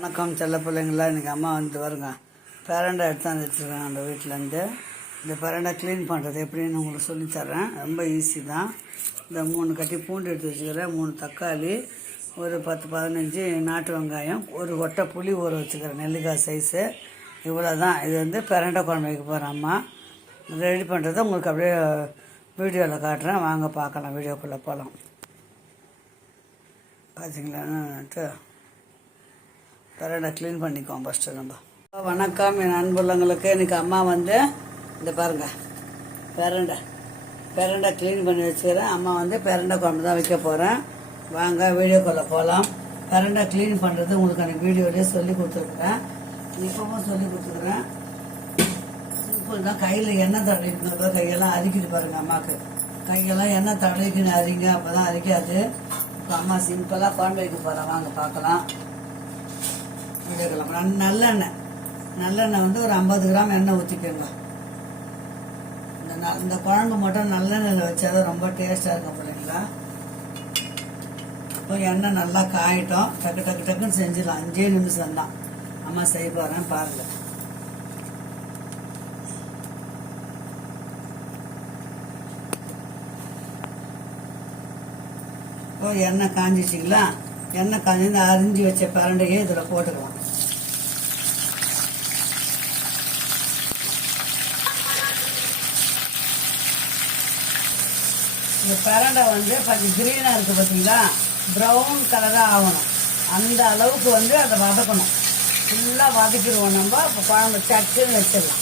வணக்கம் செல்ல பிள்ளைங்களா. இன்றைக்கி அம்மா வந்து வருங்க பிரண்டை எடுத்தாந்து வச்சுருக்காங்க அந்த வீட்டிலேருந்து. இந்த பிரண்டை க்ளீன் பண்ணுறது எப்படின்னு உங்களுக்கு சொல்லித்தரேன். ரொம்ப ஈஸி தான். இந்த 3 கட்டி பூண்டு எடுத்து வச்சுக்கிறேன், 3 தக்காளி, ஒரு 10-15 நாட்டு வெங்காயம், ஒரு கொட்டை புளி ஊற வச்சுக்கிறேன், நெல்லிக்காய் சைஸு. இவ்வளோ தான். இது வந்து பிரண்டை குழம்பு வைக்க போகிறேன் அம்மா. ரெடி பண்ணுறதை உங்களுக்கு அப்படியே வீடியோவில் காட்டுறேன், வாங்க பார்க்கலாம். வீடியோக்குள்ளே போகலாம். பார்த்தீங்களான்ட்டு பிரண்டை க்ளீன் பண்ணிக்குவோம் ஃபஸ்ட்டு நம்ம. வணக்கம் என் அன்புள்ளங்களுக்கு. இன்றைக்கி அம்மா வந்து இந்த பாருங்கள் பிரண்டை க்ளீன் பண்ணி வச்சுக்கிறேன். அம்மா வந்து பிரண்டை குழம்பு தான் வைக்க போகிறேன். வாங்க வீடியோக்குள்ளே போகலாம். பிரண்டை க்ளீன் பண்ணுறது உங்களுக்கு எனக்கு வீடியோலேயே சொல்லி கொடுத்துருக்குறேன், இப்பவும் சொல்லி கொடுத்துருக்குறேன். சிம்பிள் தான். கையில் எண்ணெய் தடவிக்கணும். கையெல்லாம் அரிக்குது பாருங்கள் அம்மாவுக்கு. கையெல்லாம் எண்ணெய் தடவிக்கணும், அரிங்க, அப்போ தான் அரிக்காது. இப்போ அம்மா சிம்பிளாக குழம்பு வைக்க போகிறேன், வாங்க பார்க்கலாம். நல்லெண்ணெய் வந்து ஒரு 50 கிராம் எண்ணெய் ஊற்றிக்கோங்க. இந்த குழம்பு மட்டும் நல்லெண்ணெயில் வச்சாதான் ரொம்ப டேஸ்டாக இருக்கும் பிள்ளைங்களா. இப்போ எண்ணெய் நல்லா காயிட்டோம். டக்குன்னு செஞ்சிடலாம். 5 நிமிஷம் தான் அம்மா செய்ய போகிறேன், பாருங்கள். இப்போ எண்ணெய் காஞ்சிச்சிங்களா. எண்ணெய் காஞ்சி அரிஞ்சு வச்ச பிரண்டையே இதில் போட்டுக்கலாம். இந்த பிரண்டை வந்து கொஞ்சம் கிரீனாக இருக்குது பார்த்தீங்களா, ப்ரௌன் கலராக ஆகணும். அந்த அளவுக்கு வந்து அதை வதக்கணும். ஃபுல்லாக வதக்கிடுவோம் நம்ம. இப்போ குழம்பு சட்டுன்னு வச்சிடலாம்.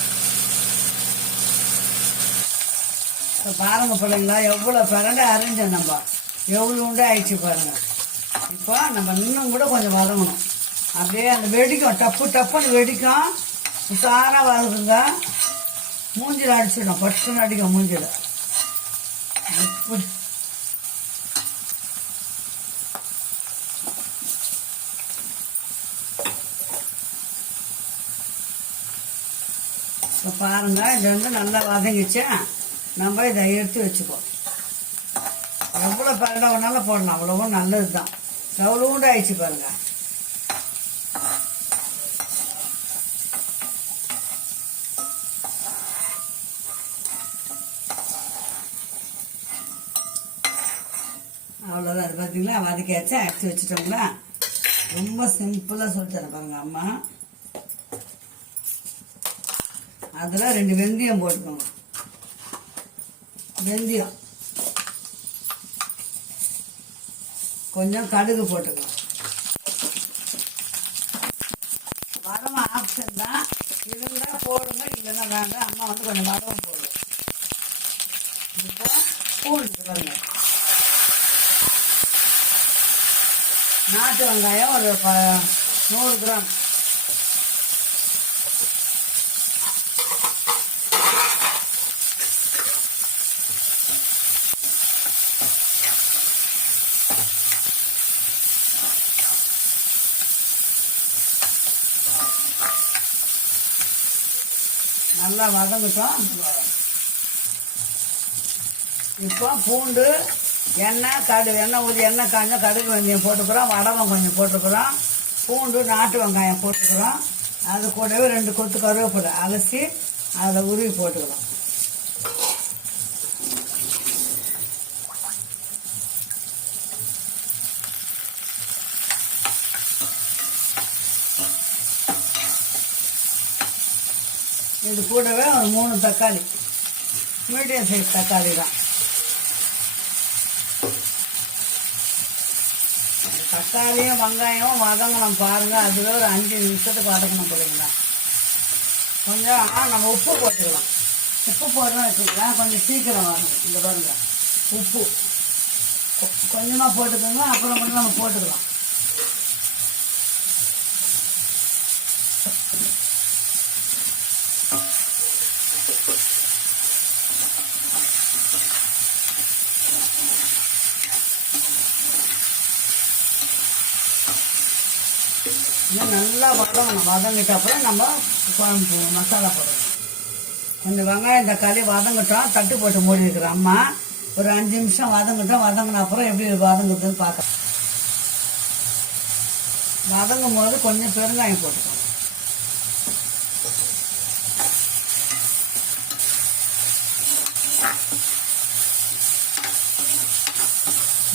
இப்போ பாருங்க பிள்ளைங்களா, எவ்வளோ பிரண்டை அரிஞ்சோம் நம்ம, எவ்வளோ உண்டே ஆயிடுச்சு பாருங்கள். இப்போ நம்ம இன்னும் கூட கொஞ்சம் வதங்கணும். அப்படியே அந்த வெடிக்கும், டப்புன்னு வெடிக்கும். உஷாராக வதக்குங்க. மூஞ்சில் அடிச்சிடும், பட்டுன்னு அடிக்கும் மூஞ்சில். இப்போ பாருங்க, இது வந்து நல்லா வதங்கிச்சு. நம்ம இதை எடுத்து வச்சுப்போம். எவ்வளோ பிரண்டை வேணாலும் போடலாம், அவ்வளவும் நல்லது தான். எவ்வளோண்டு ஆயிடுச்சு பாருங்க. அவ்வளோதான். அது பார்த்தீங்களா, வதக்கியாச்சா, எடுத்து வச்சுட்டோங்களா. ரொம்ப சிம்பிளாக சொல்லித்தரேன் பாருங்க அம்மா. அதில் 2 வெந்தயம் போட்டுக்கோங்க. வெந்தயம், கொஞ்சம் கடுகு போட்டுக்கலாம். வடகம் ஆப்ஷன் தான், இருந்தால் போடுங்க, இல்லைன்னா வேண்டாம். அம்மா வந்து கொஞ்சம் வடகம் போடுவோம். இப்போ பூண்டு பாருங்க, நாட்டு வெங்காயம் ஒரு 100 கிராம், நல்லா வதங்கட்டும். இப்போ பூண்டு, எண்ணெய் ஊற்றி எண்ணெய் காஞ்சா கடுகு வெந்தயம் போட்டுக்கிறோம், வடகம் கொஞ்சம் போட்டுக்கிறோம், பூண்டு நாட்டு வெங்காயம் போட்டுக்கிறோம். அது கூடவே 2 கொத்து கருவேப்பிலை அலசி அதில் உருவி போட்டுக்கிறோம். இது கூடவே ஒரு 3 தக்காளி, மீடியம் சைஸ் தக்காளி தான். தக்காளியும் வெங்காயமும் வதங்கணும் பாருங்கள். அதுவே ஒரு 5 நிமிஷத்துக்கு வதக்கணும் போடுங்களா. கொஞ்சம் நம்ம உப்பு போட்டுக்கலாம். உப்பு போடுறோம் வச்சுக்கலாம், கொஞ்சம் சீக்கிரம் வரணும். இந்த பாருங்க, உப்பு கொஞ்சமாக போட்டுக்கோங்க, அப்புறம் மட்டும் நம்ம போட்டுக்கலாம். இன்னும் நல்லா வதங்கணும். வதங்கிட்ட அப்புறம் நம்ம குழம்பு மசாலா போடணும். கொஞ்சம் வெங்காயம் தக்காளி வதங்கட்டும். தட்டு போட்டு மூடி இருக்கிற அம்மா ஒரு 5 நிமிஷம் வதங்கட்டும். வதங்கின அப்புறம் எப்படி வதங்குதுன்னு பார்க்கலாம். வதங்கும் போது கொஞ்சம் பெருங்காயம் போட்டுக்கோங்க.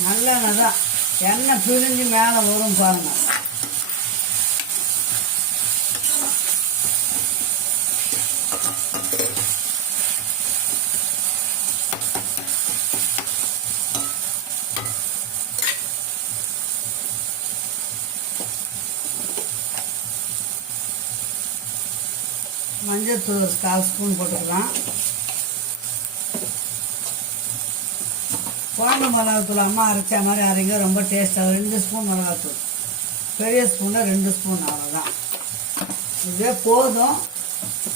நல்லெண்ணெய் தான், எண்ணெய் பிரிஞ்சு மேலே வரும் பாருங்க. மஞ்சள் தூள் 1/4 ஸ்பூன் போட்டுக்கலாம். குழம்பு மிளகாத்தூள் அம்மா அரைச்ச மாதிரி அரைங்க, ரொம்ப டேஸ்ட்டாக. 2 ஸ்பூன் மிளகாத்தூள், பெரிய ஸ்பூனில் 2 ஸ்பூன், அவ்வளோதான். இதே போதும்.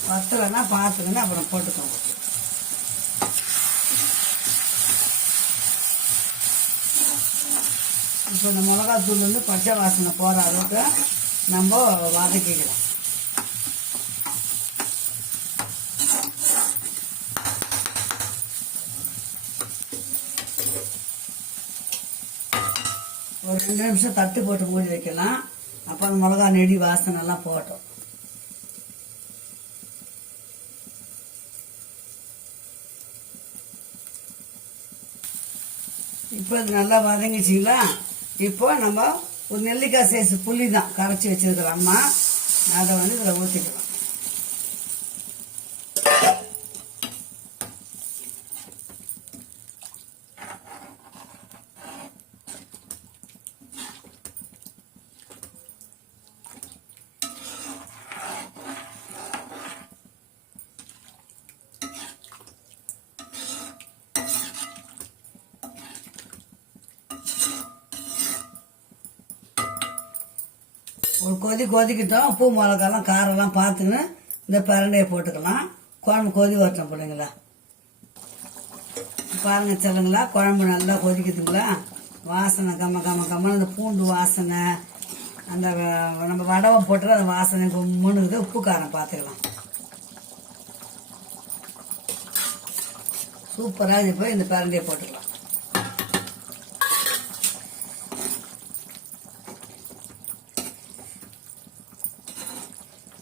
வத்தலைன்னா பார்த்துக்கணும், அப்புறம் போட்டுக்கோங்க. இப்போ இந்த மிளகாத்தூள் வந்து பச்சை வாசனை போகிற அளவுக்கு நம்ம வதக்கிக்கலாம். ஒரு 2 நிமிஷம் தட்டு போட்டு மூடி வைக்கலாம். அப்போ அந்த மிளகா நெடி வாசனை எல்லாம் போட்டோம். இப்போ இது நல்லா வதங்கிச்சிங்களா? இப்போ நம்ம ஒரு நெல்லிக்காய் சைஸ் புளி தான் கரைச்சி வச்சிருக்கிறோம் அம்மா, அதை வந்து இதில் ஊற்றிக்கலாம். ஒரு கொதிக்கிட்டோம். உப்பு மிளகாலாம் காரெல்லாம் பார்த்துன்னு இந்த பிரண்டையை போட்டுக்கலாம். குழம்பு கொதி வரட்டும் பிள்ளைங்களா. பாருங்க சொல்லுங்களா, குழம்பு நல்லா கொதிக்குதுங்களா? வாசனை கம்ம அந்த பூண்டு வாசனை, அந்த நம்ம வடவை போட்டு அந்த வாசனை முன்னுக்குது. உப்பு காரம் பார்த்துக்கலாம். சூப்பராக இப்போ இந்த பிரண்டையை போட்டுக்கலாம்.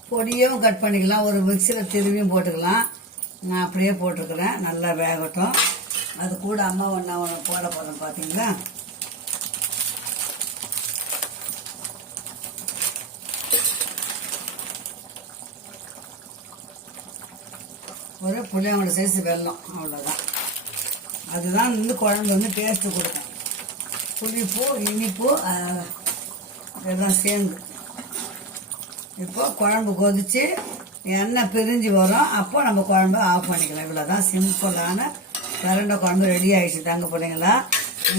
பொடியும் கட் பண்ணிக்கலாம், ஒரு மிக்சியில் திரும்பியும் போட்டுக்கலாம். நான் அப்படியே போட்டிருக்கிறேன். நல்லா வேகட்டும். அது கூட அம்மா ஒன்று போட போகிறேன் பார்த்தீங்களா. ஒரு புளியோட சைஸ் வெல்லம், அவ்வளோதான். அதுதான் வந்து குழம்பு வந்து டேஸ்ட்டு கொடுக்கும். புளிப்பு இனிப்பு எல்லாம் சேர்ந்து. இப்போ குழம்பு கொதிச்சு எண்ணெய் பிரிஞ்சு வரும். அப்போ நம்ம குழம்பு ஆஃப் பண்ணிக்கலாம். இவ்வளோதான் சிம்பிளான பிரண்டை குழம்பு ரெடி ஆகிடுச்சு தாங்க பிள்ளைங்களா.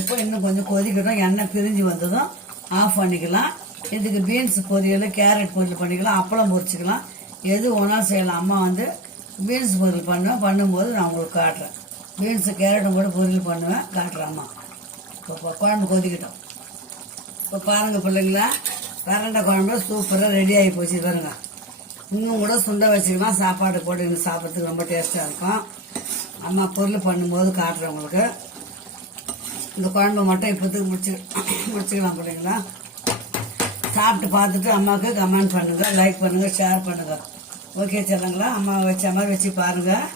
இப்போ இன்னும் கொஞ்சம் கொதிக்கட்டும். எண்ணெய் பிரிஞ்சு வந்ததும் ஆஃப் பண்ணிக்கலாம். இதுக்கு பீன்ஸ் பொரியல், கேரட் பொரியல் பண்ணிக்கலாம், அப்பளம் பொரிச்சிக்கலாம், எது ஒன்றாலும் செய்யலாம். அம்மா வந்து பீன்ஸ் பொரியல் பண்ணும்போது நான் உங்களுக்கு காட்டுறேன். பீன்ஸு கேரட்டும் கூட பொரியல் பண்ணுவேன், காட்டுறேன் அம்மா. இப்போ குழம்பு கொதிக்கட்டும். இப்போ பாருங்கள் பிள்ளைங்களா, பிரண்டை குழம்பு சூப்பராக ரெடி ஆகி போச்சு பாருங்க. இன்னும் கூட சுண்டை வச்சுக்கலாம், சாப்பாடு போட்டு இன்னும் சாப்பிட்றதுக்கு ரொம்ப டேஸ்ட்டாக இருக்கும். அம்மா பொருள் பண்ணும்போது காட்டுறேன் உங்களுக்கு. இந்த குழம்பு மட்டும் இப்போதுக்கு முடிச்சுக்கலாம் பிள்ளைங்களா. சாப்பிட்டு பார்த்துட்டு அம்மாவுக்கு கமெண்ட் பண்ணுங்கள், லைக் பண்ணுங்கள், ஷேர் பண்ணுங்கள். ஓகே சொல்லுங்களா? அம்மா வச்ச மாதிரி வச்சு பாருங்கள்.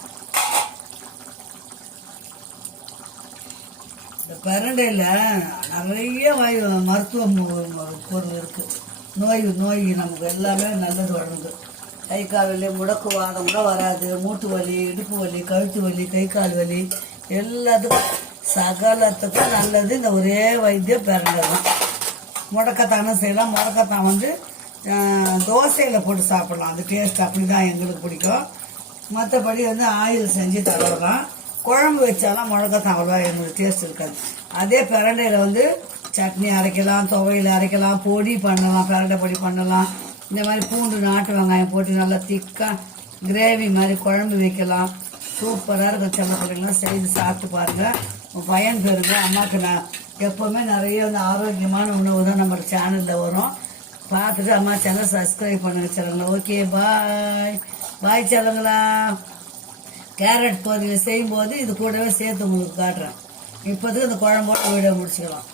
இந்த பிரண்டையில் நிறைய மருத்துவ பொருள் இருக்குது. நோய் நமக்கு எல்லாமே நல்லது உடம்பு. கை கால் வலி, முடக்கு வாதம் கூட வராது. மூட்டு வலி, இடுப்பு வலி, கழுத்து வலி, கை கால் வலி எல்லாத்துக்கும் சகலத்துக்கும் நல்லது இந்த ஒரே வைத்தியம் பிரண்டை தான். முடக்கத்தானும் செய்யலாம். முடக்கத்தான் வந்து தோசையில் போட்டு சாப்பிடலாம், அது டேஸ்ட் அப்படி தான் எங்களுக்கு பிடிக்கும். மற்றபடி வந்து ஆயில் செஞ்சு தரலாம். குழம்பு வச்சாலும் முடக்கத்தான் அவ்வளோவா எங்களுக்கு டேஸ்ட் இருக்காது. அதே பிரண்டையில் வந்து சட்னி அரைக்கலாம், துவையில் அரைக்கலாம், பொடி பண்ணலாம், பிரண்டை பொடி பண்ணலாம். இந்த மாதிரி பூண்டு, நாட்டு வெங்காயம் போட்டு நல்லா திக்காக கிரேவி மாதிரி குழம்பு வைக்கலாம். சூப்பராக இருக்கும். சின்ன பிள்ளைங்களாம் செய்து சாப்பிட்டு பாருங்கள், பயன் பெறுங்க. அம்மாவுக்கு நான் எப்போவுமே நிறைய வந்து ஆரோக்கியமான உணவு தான் நம்ம சேனலில் வரும். பார்த்துட்டு அம்மா சேனல் சப்ஸ்கிரைப் பண்ணுங்க சொல்லுங்களா. ஓகே, பாய் சொல்லுங்களா. கேரட் பொரியல் செய்யும்போது இது கூடவே சேர்த்து உங்களுக்கு காட்டுறேன். இப்போதுக்கு இந்த குழம்போட வீடியோ முடிச்சுக்கலாம்.